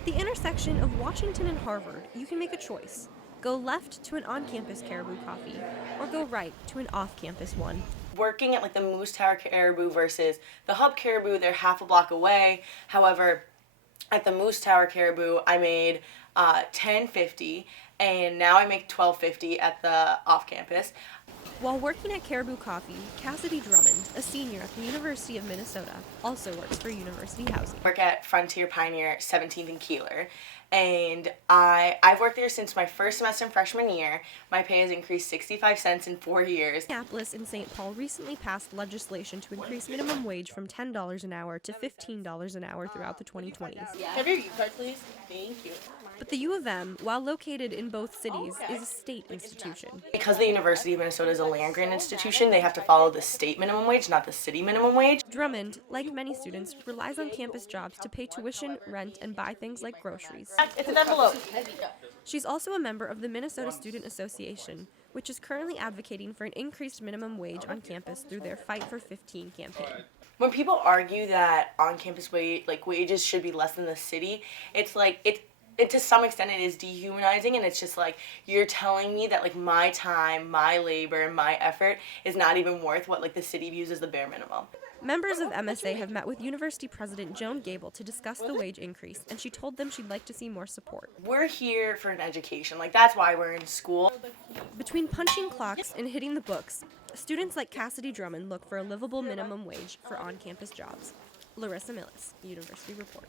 At the intersection of Washington and Harvard, you can make a choice. Go left to an on-campus Caribou Coffee, or go right to an off-campus one. Working at like the Moose Tower Caribou versus the Hub Caribou, they're half a block away. However, at the Moose Tower Caribou, I made $10.50, and now I make $12.50 at the off-campus. While working at Caribou Coffee, Cassidy Drummond, a senior at the University of Minnesota, also works for university housing. Work at Frontier Pioneer 17th and Keeler, and I've worked there since my first semester in freshman year. My pay has increased 65 cents in 4 years. Minneapolis and St. Paul recently passed legislation to increase minimum wage from $10 an hour to $15 an hour throughout the 2020s. Can I have your U-card, please? Thank you. But the U of M, while located in both cities, is a state institution. Because the University of Minnesota is a land-grant institution, they have to follow the state minimum wage, not the city minimum wage. Drummond, like many students, relies on campus jobs to pay tuition, rent, and buy things like groceries. It's an envelope. She's also a member of the Minnesota Student Association, which is currently advocating for an increased minimum wage on campus through their Fight for 15 campaign. When people argue that on-campus wages should be less than the city, it's like it to some extent it is dehumanizing, and it's just like you're telling me that like my time, my labor, and my effort is not even worth what like the city views as the bare minimum. Members of MSA have met with University President Joan Gable to discuss the wage increase, and she told them she'd like to see more support. We're here for an education. Like, that's why we're in school. Between punching clocks and hitting the books, students like Cassidy Drummond look for a livable minimum wage for on-campus jobs. Larissa Millis, University Report.